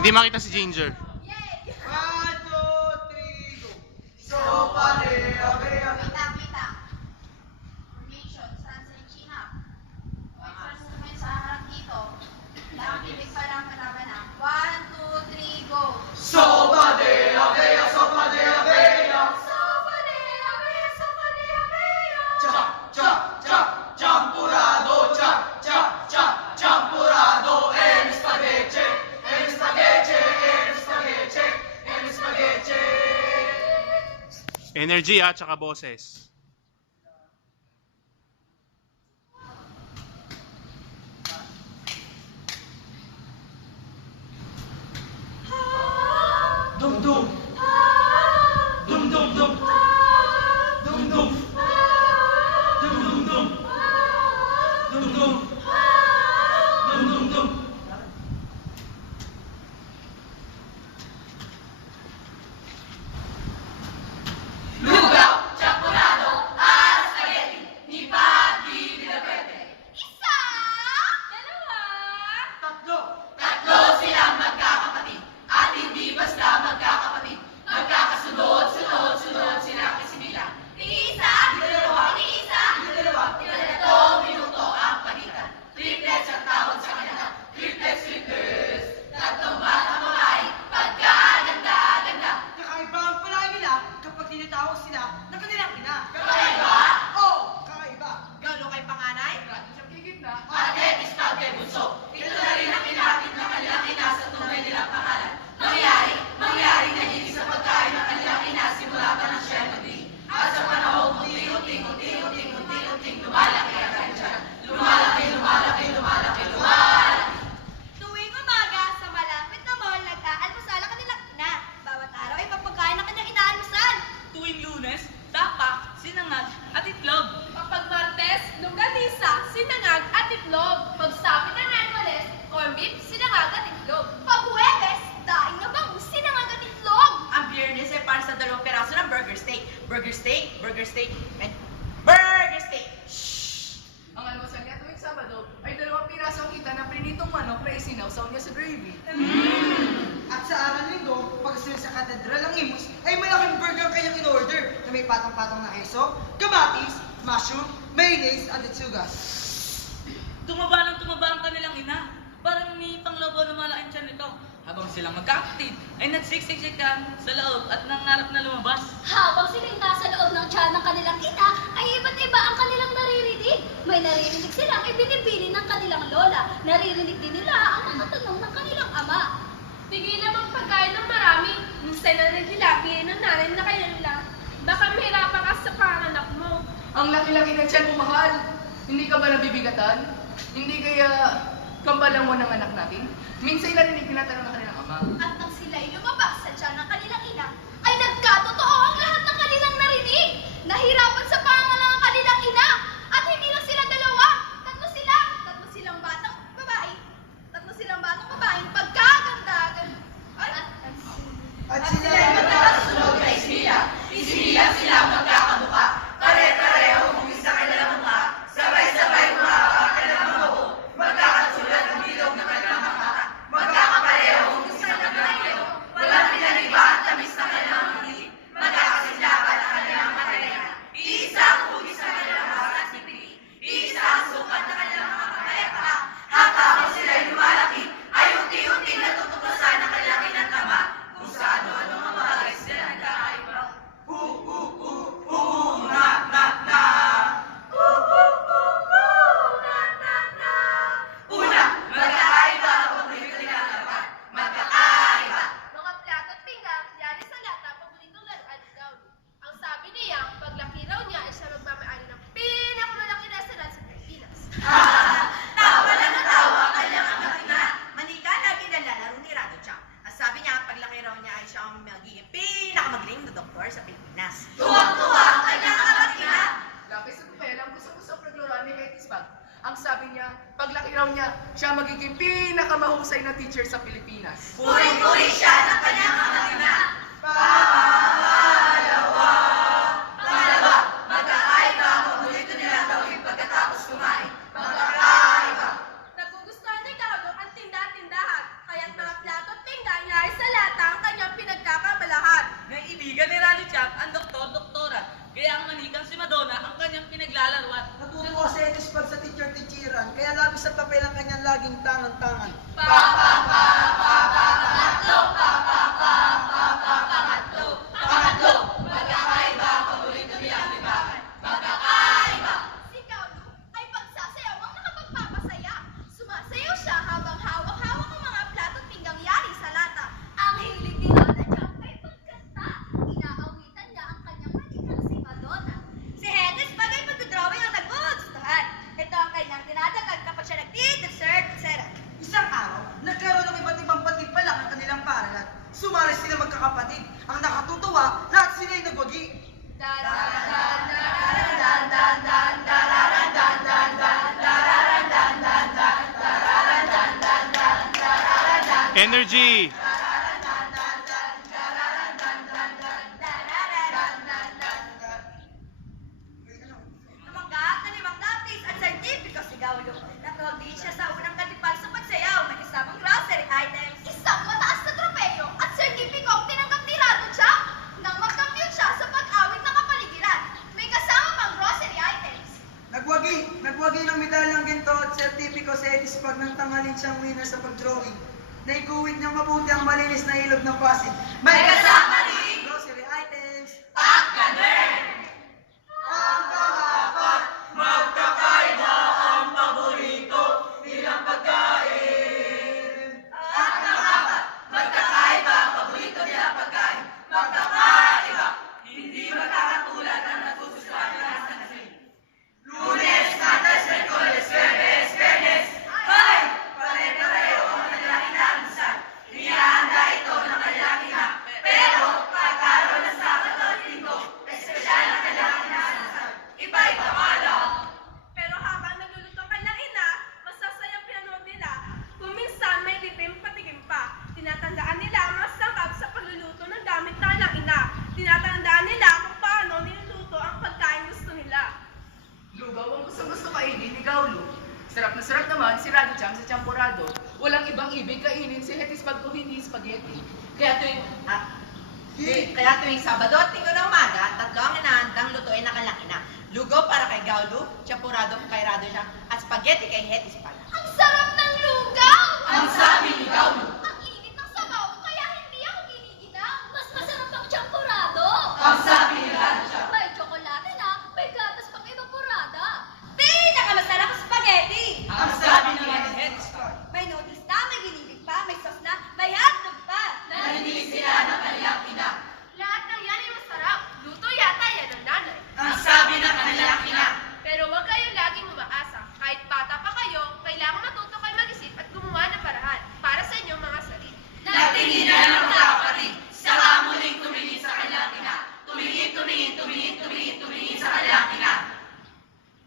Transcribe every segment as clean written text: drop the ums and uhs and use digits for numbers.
Hindi makita si Ginger. 1, 2, 3, go! Sopa de avea. Kita. Formation, stanza in China. Western movement sa harap dito. Nakakibig pa lang panabana. 1, 2, 3, go! Sopa de avea, sopa de avea. Sopa de avea, sopa de avea. Champurado, champurado, el spaghetti, el spaghetti, el spaghetti, el spaghetti. Energy tsaka boses. Dum dum, dum dum dum, dum dum, dum dum dum, dum dum, dum dum dum. Lugaw, champurado, al spaghetti, ni pa di pinapete. Isa! Dalawa! Tatlo silang magkakapatid, at hindi basta magkakapatid. Magkakasunod silang isinilang. Isa! Dalawa, Isa! dalawa, 3 minuto ang pagitan. Triplets ang tawag sa kanila. Triplets. Tatlong batang babae, pagkaganda-ganda. Kakaiba ang palagi nila kapag tinatawag sila ng kanilang ina. Kakaiba? Oo, kakaiba. Galo kay panganay? Grabe sa gitna. Atetis pagkebunso. Ito na rin ang inakit ng kanilang ina sa tunay nilang pangalan. Mangyari na hindi sa pagkain ng kanilang ina simula pa ng siya nagdi. At sa panahon, unti-unting lumalaki ang kanyang. Lumalaki. Tuwing umaga, sa malapit na mall, nag-aalmusal ang kanilang ina. Bawat araw ay pagpagkain ng kanyang inaalmusal. Tuwing Lunes, dapak, sinangag, at itlog. Kapag Martes, longganisa, sinangag at itlog. Pag Sabado na Miyerkules, corned beef, sinangag at itlog. Pag Huwebes, daing na bangus, sinangag at itlog. Ang Biyernes ay para sa 2 peraso ng burger steak. Burger steak. Ang almusal niya tuwing Sabado ay 2 pirasong kita ng prinitong manok na isinawsaw niya sa gravy. At sa araw linggo, pag sila sa katedral ng Imus, ay malaking burger ang kanyang in-order na may patong-patong na keso, kamatis, mushroom, mayonnaise, at letsugas. Tumaba ang kanilang ina. Parang may panglobo na malaking tiyan nito. Habang silang magkakapatid, ay nagsiksiksikan sa loob at nangarap na lumabas. Habang silang nasa loob ng tiyan ng kanilang ina, ay iba't iba ang kanilang naririnig. May naririnig silang ibinibini ng kanilang lola. Naririnig din nila ang mga tanong ng kanilang ama. Tigilan mong pagkain ng marami. Minsan na nagdilapiin ng nanay na kaya nila. Baka mahirapan ka sa panganak mo. Ang laki-laki ng tiyan mo, mahal. Hindi ka ba nabibigatan? Hindi kaya kambalang mo ng anak natin? Minsan narinig tinatanong ng kanilang ama. At nang sila'y lumabas sa tiyan ng kanilang ina, ay nagkatotoo ang lahat ng kanilang narinig. Nahirapan sa pangalang ang kanilang ina. At hindi lang sila dalawa. Tatlo silang batang babae. Pagkaganda. At sila ay Magkakasunod na isinilang sila magkakabuka. Pare-pareho hugis sa kanilang mukha. Sabay-sabay umahaba ang kanilang mga buhok. Magkakasulat ang bilog ng kanilang mga mata. Magkakapareho hugis sa kanilang ilong. Walang pinaniba at tamis na kanilang ngiti. Magkakasilaban ang kanilang matalena. Iisa ang hugis sa kanilang mga at pipili. Iisa ang sukat na kanilang mga kakayapa. Habang sila'y lumalaki, ay unti-unti natutuklasan ang kanilang inatama. Kung sa ano-ano mga bagay sila nagkakaiba. Na. Una, magkakaiba ang paborito nilang laruan. Magkakaiba. Mga plato at pinggan, yari sa lata, paboritong laruan ni Gaudi. Ang sabi niya, paglaki raw niya ay siya magmamayari ng pinakamalaki restaurant sa Pilipinas. Tawa na natawa ang kanyang anak na. Manika lagi nalalaro ni Rado Chang. Ang sabi niya, paglaki raw niya ay siya ang magiging pinakamagaling na doktor sa Pilipinas. Tuwang-tuwa ang kanyang anak na. Lapis sa papel, ang gusto-gusto paglaruan ni Kay Tisbag. Ang sabi niya, paglaki raw niya, siya magiging pinakamahusay na teacher sa Pilipinas. Puri-puri siya ng kanyang anak na. Pangalawa, magkakaiba ang paborito nilang gawin pagkatapos kumain. Magkakaiba. Nagugustuhan ni Gaudi ang tindahan-tindahan, kaya't mga plato at pinggan Energy! Tumangga na ni Magdatis at scientifico si Gaulo. Natuwag din siya sa unang katipal sa pagsayaw. May kasamang grocery items. Isang mataas na tropeyo at sertipiko ang tinanggap ni Rado siya nang magkampiyon siya sa pag-awit ng kapaligiran. May kasama pang grocery items. Nagwagi ng medalyang ginto at sertipiko sa Etispag ng tanghalin siyang winner sa pag-drawing. Naiguwit niyang mabuti ang malinis na ilog ng Pasig. May kasama rin grocery items. pagkaner. Ang kahapon, magkakaiba ang paborito nilang pagkain. At nangapat, magkakaiba ang paborito nila pagkain. Magkakaiba, hindi magkakatulad ang nagsususuan ng nasa kasi. Lunes, Martes, Miyerkules, Huwebes, Biyernes. Hay! Pare-pareho ang kanilang inaalmusal. Inihahanda ito ng kanilang ina. Pero, pagkaraw na Sabado at Linggo, espesyal ang kanilang inaalmusal. Iba-iba pala. Pero habang nagluluto ang kanyang ina, masasayang pinanood nila. Kung minsan may litim patikim pa. Tinatandaan nila ang mga sangkap sa pagluluto ng gamit ng kanilang ina. Tinatandaan nila kung paano niluluto ang pagkain gusto nila. Lugaw ang gusto kainin ni Gaulo. Sarap na sarap naman si Rado Chang sa champurado. Walang ibang ibig kainin si Hetispag kung hindi spaghetti. Kaya tuwing Sabado at Linggo na umaga, tatlo ang inahandang lutuin ng kanilang ina. Lugaw para kay Gaulo, champurado kay Rado siya, at spaghetti kay Hetispag. Ang sarap ng lugaw! Ang sabi ni Gaulo. Ang init ng sabaw, kaya hindi ako giniginang. Mas masarap ang champurado. Ang sabi ni Rado siya. May tsokolate na, may gatas pang evaporada. Pinakamasarap ang spaghetti. Ang sabi naman ni Hetispag. May noodles na, may ginibig pa, may sauce na, may hotdog pa. Narinig sila ng kanilang ina. Lahat ng yan ay masarap. Luto yata yan ng nanay. Ang sabi ng kanilang ina. Pero huwag kayong laging umaasa. Kahit bata pa kayo, kailangan matuto kayo mag-isip at gumawa ng paraan para sa inyong mga sarili. Natingin na ng mga kapatid, saka muling tumingin sa kanilang ina. Tumingin sa kanilang ina.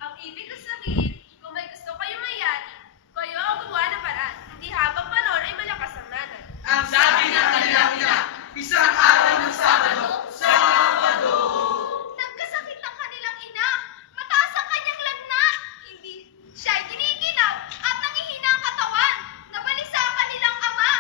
Ang ibig ko sabihin, kung may gusto kayo mayari, kayo ang gumawa ng paraan. Hindi habang panahon ay malakas ang nanay. Ang sabi ng kanilang ina. Isang araw ng Sabado. Nagkasakit ang kanilang ina. Mataas ang kanyang lagnat. Hindi siya ay giniginaw at nangihina ang katawan. Nabalisa ang kanilang ama.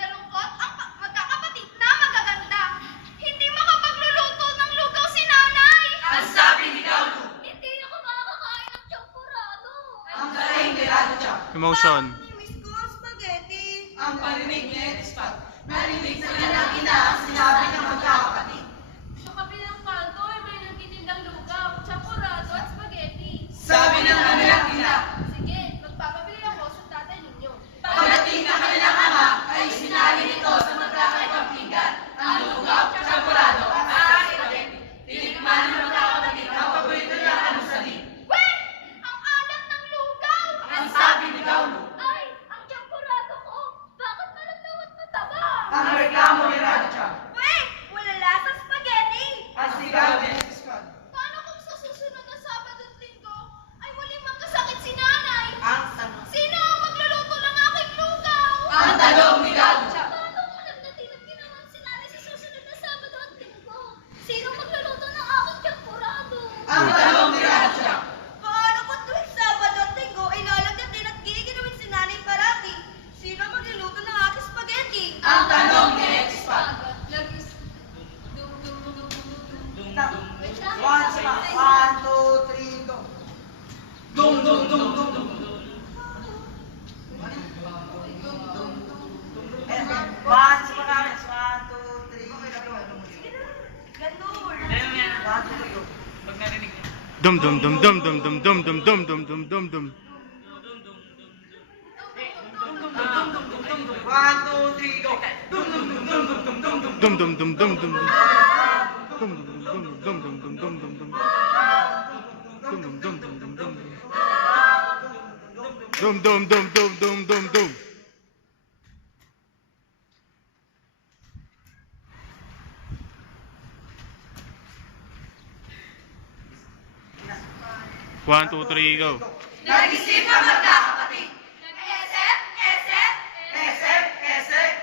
Nalungkot ang magkakapatid na magaganda. Hindi makapagluluto ng lugaw si nanay. Ang sabi ni Gaulo. Hindi ako makakakain ng champurado. Ang galing ni Rado siya. Emotion. Miss ko ang spaghetti. Ang parinig ni Hetispag. Narinig sa kanilang ina ang sinabi ng magkakapatid. Sa kabilang kanto ay may nagtitindang lugaw, champurado at spaghetti. Sabi ng kanilang ina. Sige, magpapabili ako sa tatay ninyo. Pagdating ng kanilang ama ay sinali nito sa magkakaibang pinggan. Ang lugaw, champurado at spaghetti. Tinikman ng magkakapatid ang paborito niya almusalin. Weh! Ang alat ng lugaw! Ang sabi ni Gaulo. Ay, ang champurado ko! Bakit malamdaw at mataba? Ang reklamo ni Radcha. Wait! Wala lasang spaghetti! At sigaw ni Hetispag. Paano kung sa susunod na Sabado at Linggo ay muling magkasakit si nanay? Ang tanong. Sino ang magluluto ng aking lugaw? Ang tanong ni Gaulo. Paano kung nagnatin at ginawan si nanay sa susunod na Sabado at Linggo? Sino magluluto ng aking champurado? Ang tanong ni Radcha. Paano kung tuwing Sabado at Linggo ay lalagdatin at giginawin si nanay parati? Sino magluluto ng aking spaghetti? Ang tanong ni Hetispag. Lagis. Wait lang. 1, 2, 3, go. Dum dum dum dum dum. One, sa mga 1, 2, 3, go. Ganun. Ayun yan. 1, 2, go. Pag narinig niya. Dum dum dum dum dum dum dum dum dum dum dum dum dum. 1, 2, 3, go. Dum dum dum dum dum. Dum dum dum dum dum dum dum dum dum. Dum dum dum dum dum dum. Dum dum dum dum dum dum dum. One, two, three, go. Nag-isip ang magkakapatid. Nag-SF, SF, SF, SF,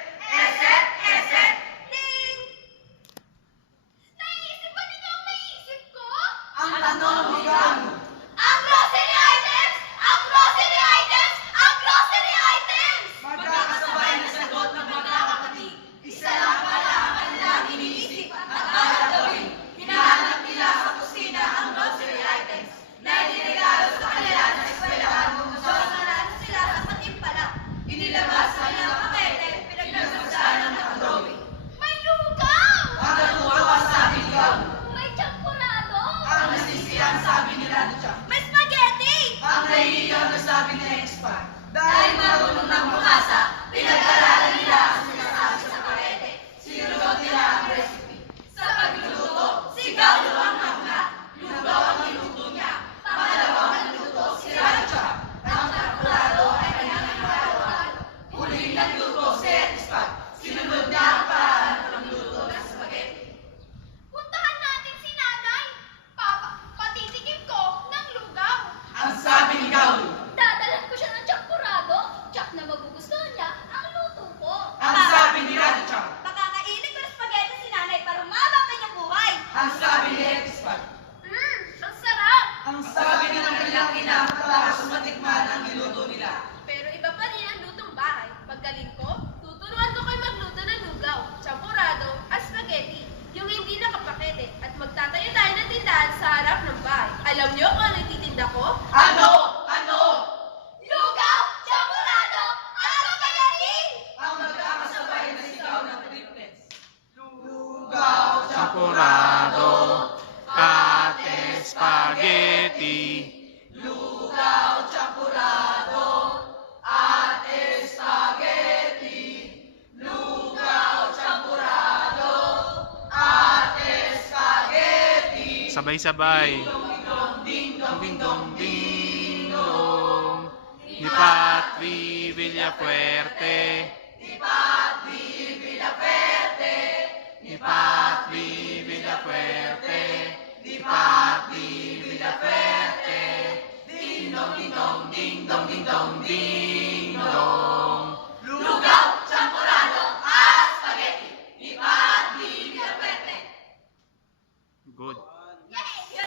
ng kanilang ina para sumatikman ang niluto nila. Pero iba pa rin ang lutong bahay. Paggaling ko, tuturuan ko kayo magluto ng lugaw, champurado, at spaghetti. Yung hindi nakapakete. At magtatayo tayo ng tindahan sa harap ng bahay. Alam niyo kung ano ititinda ko? Ano? Ano? Lugaw, champurado, at spaghetti! Ang magkakasabay na sigaw ng triplets. Champurado at spaghetti. Lugaw, champurado, at spaghetti. Lugaw, champurado, at spaghetti. Sabay-sabay. Ding dong, Ding dong ding dong. Ni Patri Villafuerte. di ba?